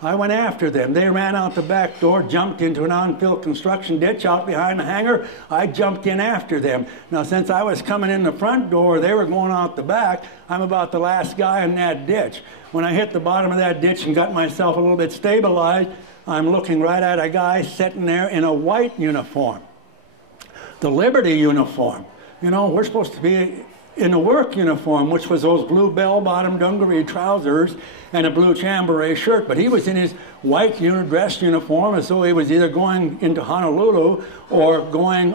I went after them. They ran out the back door, jumped into an unfilled construction ditch out behind the hangar. I jumped in after them. Now, since I was coming in the front door, they were going out the back. I'm about the last guy in that ditch. When I hit the bottom of that ditch and got myself a little bit stabilized, I'm looking right at a guy sitting there in a white uniform, the Liberty uniform. You know, we're supposed to be in a work uniform, which was those blue bell-bottom dungaree trousers and a blue chambray shirt. But he was in his white dress uniform as though he was either going into Honolulu or going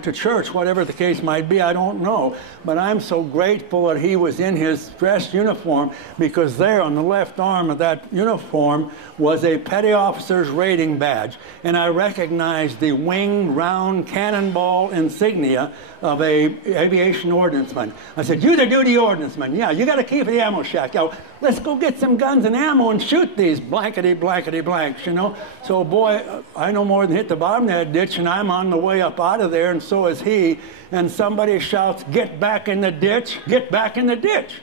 to church, whatever the case might be, I don't know. But I'm so grateful that he was in his dress uniform, because there on the left arm of that uniform was a petty officer's rating badge. And I recognized the winged round cannonball insignia of a aviation ordnanceman. I said, "You the duty ordnanceman? Yeah, you got to keep the ammo shack. Yo, let's go get some guns and ammo and shoot these blankety blanks, you know." So boy, I no more than hit the bottom of that ditch, and I'm on the way up out of there, and so is he. And somebody shouts, "Get back in the ditch, get back in the ditch."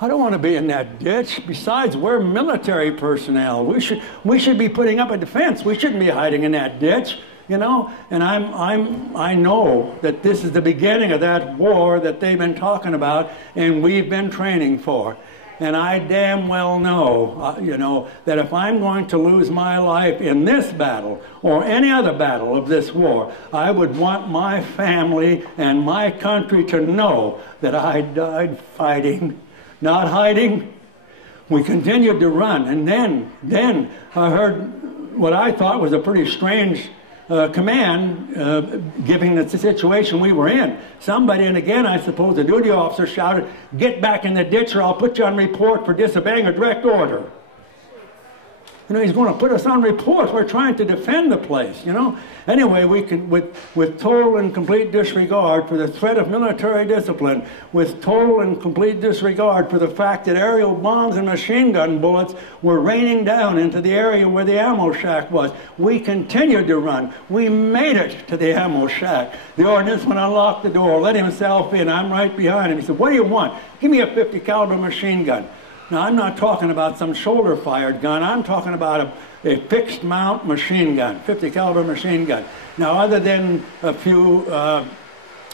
I don't want to be in that ditch. Besides, we're military personnel. We should be putting up a defense. We shouldn't be hiding in that ditch, you know. And I know that this is the beginning of that war that they've been talking about and we've been training for. And I damn well know, you know, that if I'm going to lose my life in this battle or any other battle of this war, I would want my family and my country to know that I died fighting, not hiding. We continued to run, and then I heard what I thought was a pretty strange command, given the situation we were in. Somebody, and again I suppose the duty officer, shouted, "Get back in the ditch or I'll put you on report for disobeying a direct order." You know, he's going to put us on report. We're trying to defend the place, you know. Anyway, we can, with total and complete disregard for the threat of military discipline, with total and complete disregard for the fact that aerial bombs and machine gun bullets were raining down into the area where the ammo shack was, we continued to run. We made it to the ammo shack. The ordnanceman unlocked the door, let himself in. I'm right behind him. He said, "What do you want?" "Give me a .50 caliber machine gun." Now, I'm not talking about some shoulder-fired gun. I'm talking about a fixed-mount machine gun, .50 caliber machine gun. Now, other than a few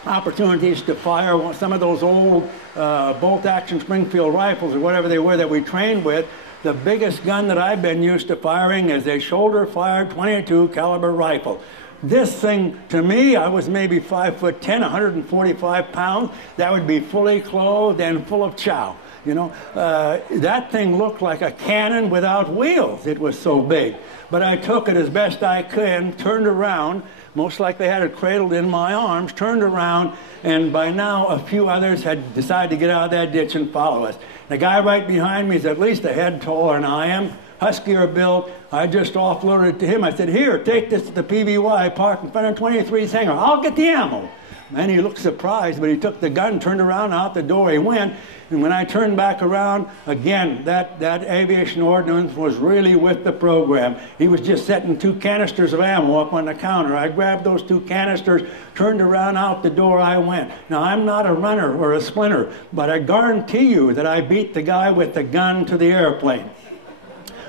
opportunities to fire some of those old bolt-action Springfield rifles or whatever they were that we trained with, the biggest gun that I've been used to firing is a shoulder-fired .22 caliber rifle. This thing, to me, I was maybe 5'10", 145 pounds. That would be fully clothed and full of chow. You know, that thing looked like a cannon without wheels. It was so big. But I took it as best I could, turned around, most likely had it cradled in my arms, turned around, and by now a few others had decided to get out of that ditch and follow us. The guy right behind me is at least a head taller than I am, huskier built. I just offloaded it to him. I said, "Here, take this to the PBY parked in front of 23's hangar. I'll get the ammo." And he looked surprised, but he took the gun, turned around, out the door he went. And when I turned back around, again, that aviation ordnance was really with the program. He was just setting 2 canisters of ammo up on the counter. I grabbed those 2 canisters, turned around, out the door I went. Now, I'm not a runner or a sprinter, but I guarantee you that I beat the guy with the gun to the airplane.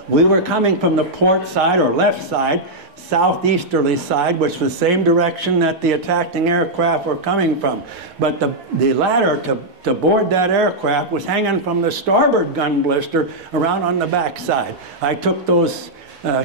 We were coming from the port side or left side, southeasterly side, which was the same direction that the attacking aircraft were coming from. But the ladder to board that aircraft was hanging from the starboard gun blister around on the back side. I took those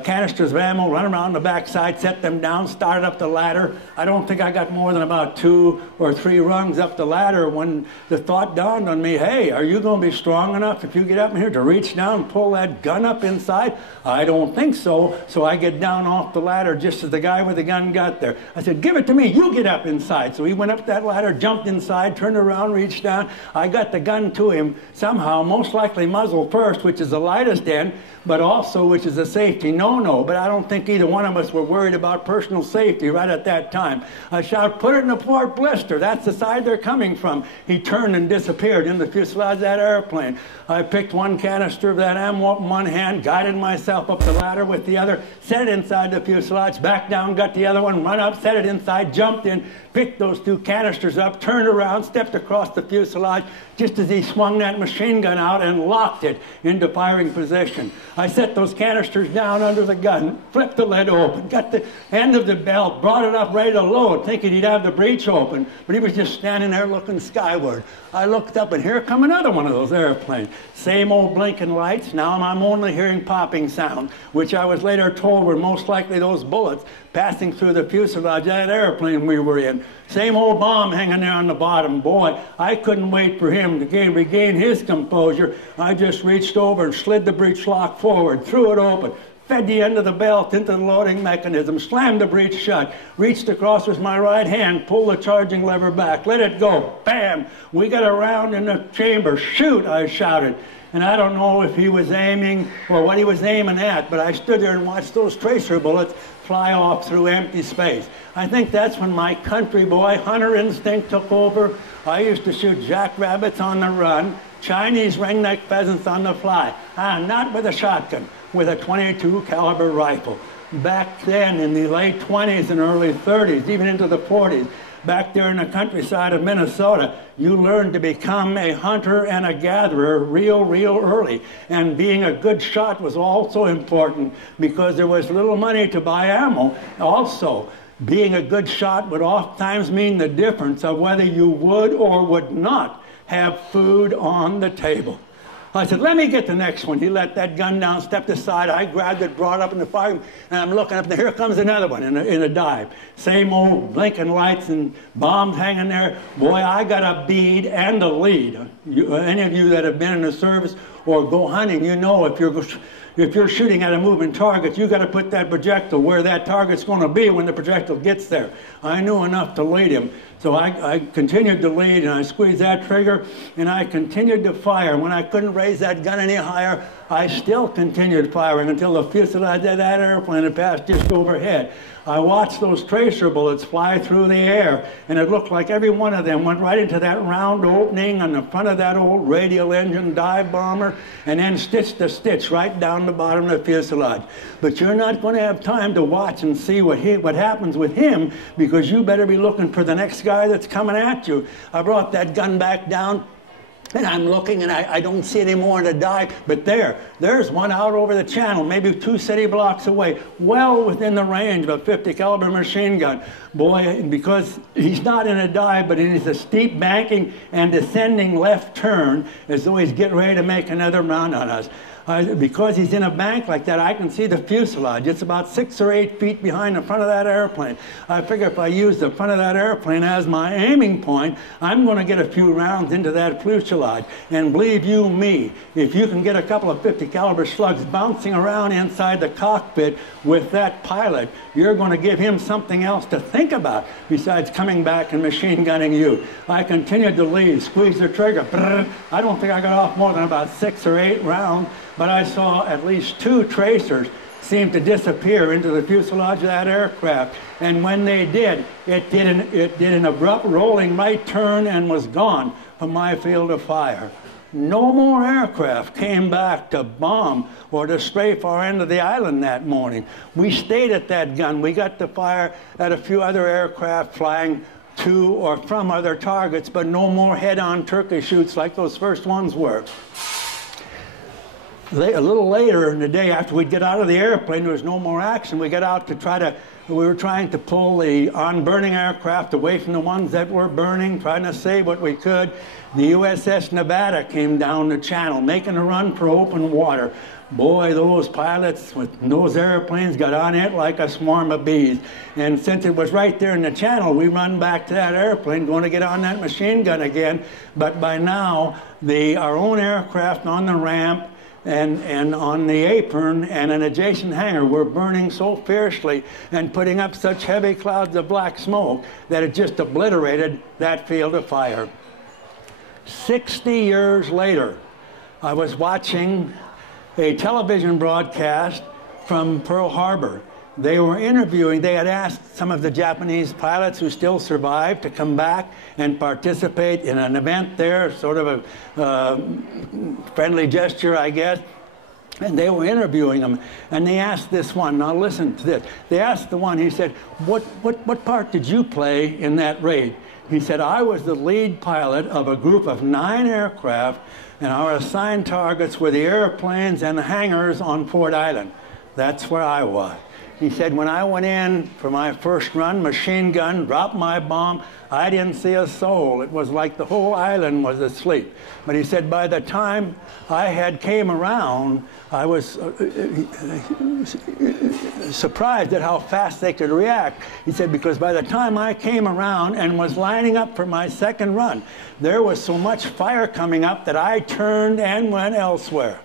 canisters of ammo, run around the backside, set them down, started up the ladder. I don't think I got more than about 2 or 3 rungs up the ladder when the thought dawned on me, hey, are you going to be strong enough if you get up in here to reach down and pull that gun up inside? I don't think so. So I get down off the ladder just as the guy with the gun got there. I said, "Give it to me, you get up inside." So he went up that ladder, jumped inside, turned around, reached down. I got the gun to him somehow, most likely muzzle first, which is the lightest end, but also which is a safety emergency no-no, but I don't think either one of us were worried about personal safety right at that time. I shouted, "Put it in the port blister. That's the side they're coming from." He turned and disappeared in the fuselage of that airplane. I picked one canister of that ammo up in one hand, guided myself up the ladder with the other, set it inside the fuselage, back down, got the other one, run up, set it inside, jumped in, picked those 2 canisters up, turned around, stepped across the fuselage just as he swung that machine gun out and locked it into firing position. I set those canisters down under the gun, flipped the lid open, got the end of the belt, brought it up ready to load, thinking he'd have the breech open, but he was just standing there looking skyward. I looked up, and here come another one of those airplanes. Same old blinking lights. Now I'm only hearing popping sound, which I was later told were most likely those bullets passing through the fuselage of that airplane we were in. Same old bomb hanging there on the bottom. Boy, I couldn't wait for him to regain his composure. I just reached over and slid the breech lock forward, threw it open, fed the end of the belt into the loading mechanism, slammed the breech shut, reached across with my right hand, pulled the charging lever back, let it go, bam! We got a round in the chamber. "Shoot!" I shouted. And I don't know if he was aiming or what he was aiming at, but I stood there and watched those tracer bullets fly off through empty space. I think that's when my country boy hunter instinct took over. I used to shoot jackrabbits on the run, Chinese ringneck pheasants on the fly. Not with a shotgun, with a .22 caliber rifle. Back then, in the late 20s and early 30s, even into the 40s, back there in the countryside of Minnesota, you learned to become a hunter and a gatherer real early. And being a good shot was also important because there was little money to buy ammo. Also, being a good shot would oftentimes mean the difference of whether you would or would not have food on the table. I said, "Let me get the next one." He let that gun down, stepped aside. I grabbed it, brought it up in the fire, and I'm looking up, and here comes another one in a dive. Same old blinking lights and bombs hanging there. Boy, I got a bead and a lead. Any of you that have been in the service or go hunting, you know if you're shooting at a moving target, you got to put that projectile where that target's going to be when the projectile gets there. I knew enough to lead him. So I continued to lead, and I squeezed that trigger, and I continued to fire. When I couldn't raise that gun any higher, I still continued firing until the fuselage of that airplane had passed just overhead. I watched those tracer bullets fly through the air, and it looked like every one of them went right into that round opening on the front of that old radial engine dive bomber, and then stitch to stitch right down the bottom of the fuselage. But you're not going to have time to watch and see what happens with him, because you better be looking for the next guy that's coming at you. I brought that gun back down, and I'm looking, and I don't see any more in the dive, but there's one out over the channel, maybe 2 city blocks away, well within the range of a .50 caliber machine gun. Boy, because he's not in a dive, but it is a steep banking and descending left turn, as though he's getting ready to make another round on us. Because he's in a bank like that, I can see the fuselage. It's about 6 or 8 feet behind the front of that airplane. I figure if I use the front of that airplane as my aiming point, I'm going to get a few rounds into that fuselage. And believe you me, if you can get a couple of .50 caliber slugs bouncing around inside the cockpit with that pilot, you're going to give him something else to think about besides coming back and machine gunning you. I continued to lead, squeeze the trigger. I don't think I got off more than about 6 or 8 rounds. But I saw at least 2 tracers seem to disappear into the fuselage of that aircraft. And when they did, it did an abrupt rolling right turn and was gone from my field of fire. No more aircraft came back to bomb or to strafe our end of the island that morning. We stayed at that gun. We got to fire at a few other aircraft flying to or from other targets, but no more head-on turkey shoots like those first ones were. A little later in the day, after we'd get out of the airplane, there was no more action. We got out to we were trying to pull the on-burning aircraft away from the ones that were burning, trying to save what we could. The USS Nevada came down the channel, making a run for open water. Boy, those pilots with those airplanes got on it like a swarm of bees. And since it was right there in the channel, we run back to that airplane, going to get on that machine gun again. But by now, our own aircraft on the ramp and on the apron and an adjacent hangar were burning so fiercely and putting up such heavy clouds of black smoke that it just obliterated that field of fire. 60 years later, I was watching a television broadcast from Pearl Harbor. They were interviewing, they had asked some of the Japanese pilots who still survived to come back and participate in an event there, sort of a friendly gesture, I guess. And they were interviewing them, and they asked this one, now listen to this. They asked the one, he said, what part did you play in that raid? He said, I was the lead pilot of a group of 9 aircraft, and our assigned targets were the airplanes and the hangars on Ford Island. That's where I was. He said, when I went in for my first run, machine gun, dropped my bomb, I didn't see a soul. It was like the whole island was asleep. But he said, by the time I had came around, I was surprised at how fast they could react. He said, because by the time I came around and was lining up for my second run, there was so much fire coming up that I turned and went elsewhere.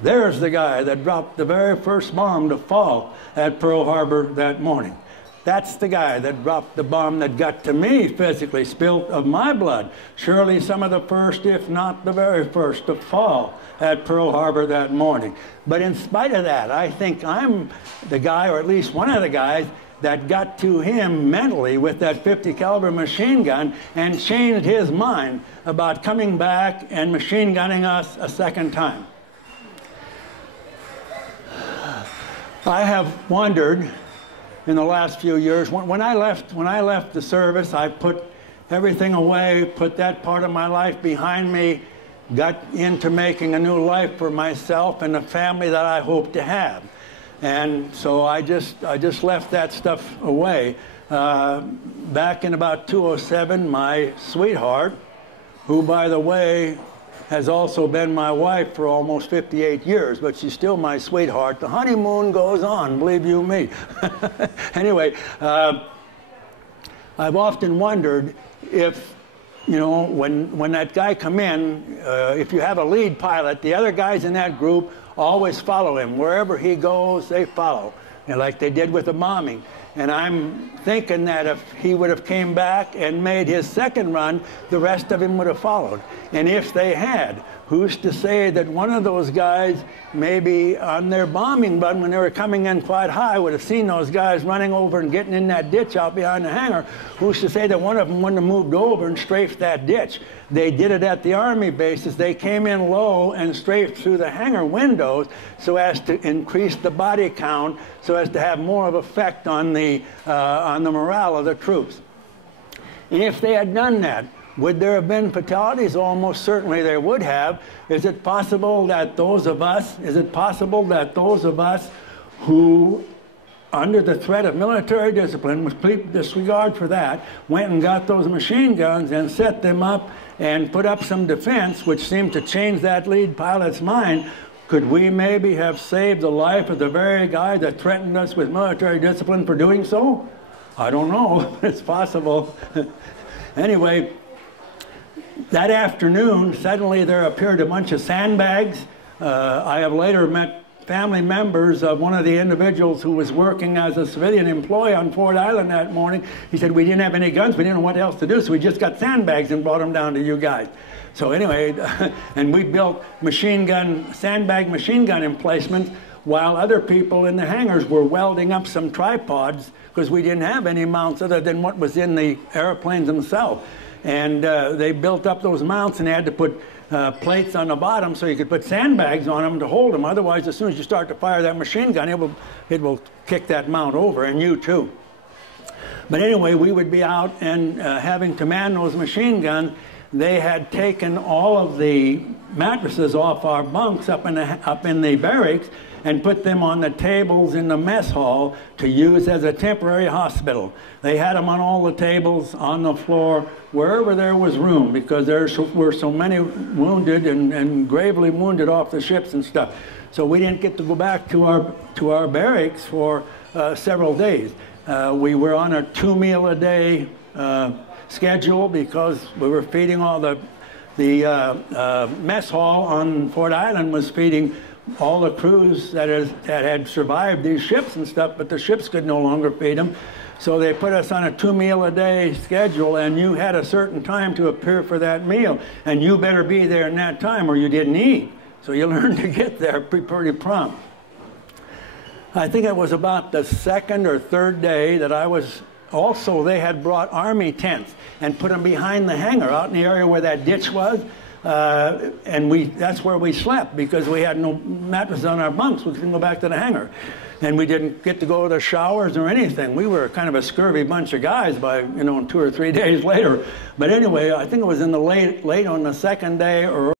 There's the guy that dropped the very first bomb to fall at Pearl Harbor that morning. That's the guy that dropped the bomb that got to me physically, spilt of my blood. Surely some of the first, if not the very first, to fall at Pearl Harbor that morning. But in spite of that, I think I'm the guy, or at least one of the guys, that got to him mentally with that 50 caliber machine gun and changed his mind about coming back and machine gunning us a second time. I have wondered in the last few years. When I left the service, I put everything away, put that part of my life behind me, got into making a new life for myself and the family that I hope to have. And so I just left that stuff away. Back in about 2007, my sweetheart, who, by the way, has also been my wife for almost 58 years, but she's still my sweetheart. The honeymoon goes on, believe you me. Anyway, I've often wondered if, you know, when that guy come in, if you have a lead pilot, the other guys in that group always follow him. Wherever he goes, they follow, and like they did with the bombing. And I'm thinking that if he would have came back and made his second run, the rest of him would have followed. And if they had, who's to say that one of those guys, maybe on their bombing run when they were coming in quite high, would have seen those guys running over and getting in that ditch out behind the hangar? Who's to say that one of them wouldn't have moved over and strafed that ditch? They did it at the Army bases. They came in low and strafed through the hangar windows so as to increase the body count, so as to have more of effect on the morale of the troops. And if they had done that, would there have been fatalities? Almost certainly there would have. Is it possible that those of us who, under the threat of military discipline, with complete disregard for that, went and got those machine guns and set them up and put up some defense, which seemed to change that lead pilot's mind? Could we maybe have saved the life of the very guy that threatened us with military discipline for doing so? I don't know. It's possible. Anyway, that afternoon, suddenly there appeared a bunch of sandbags. I have later met family members of one of the individuals who was working as a civilian employee on Ford Island that morning. He said, we didn't have any guns, we didn't know what else to do, so we just got sandbags and brought them down to you guys. So anyway, and we built sandbag machine gun emplacements while other people in the hangars were welding up some tripods, because we didn't have any mounts other than what was in the airplanes themselves. And they built up those mounts, and they had to put plates on the bottom so you could put sandbags on them to hold them. Otherwise, as soon as you start to fire that machine gun, it will kick that mount over, and you too. But anyway, we would be out and having to man those machine guns. They had taken all of the mattresses off our bunks up in the barracks and put them on the tables in the mess hall to use as a temporary hospital. They had them on all the tables, on the floor, wherever there was room, because there were so many wounded and gravely wounded off the ships and stuff. So we didn't get to go back to our barracks for several days. We were on a 2-meal-a-day schedule because we were feeding all the mess hall on Ford Island was feeding all the crews that had survived these ships and stuff, but the ships could no longer feed them. So they put us on a 2-meal-a-day schedule, and you had a certain time to appear for that meal, and you better be there in that time or you didn't eat. So you learned to get there pretty prompt. I think it was about the second or third day that I was, also they had brought army tents and put them behind the hangar out in the area where that ditch was. And that's where we slept because we had no mattress on our bunks. We couldn't go back to the hangar. And we didn't get to go to the showers or anything. We were kind of a scurvy bunch of guys by, 2 or 3 days later. But anyway, I think it was in the late on the second day or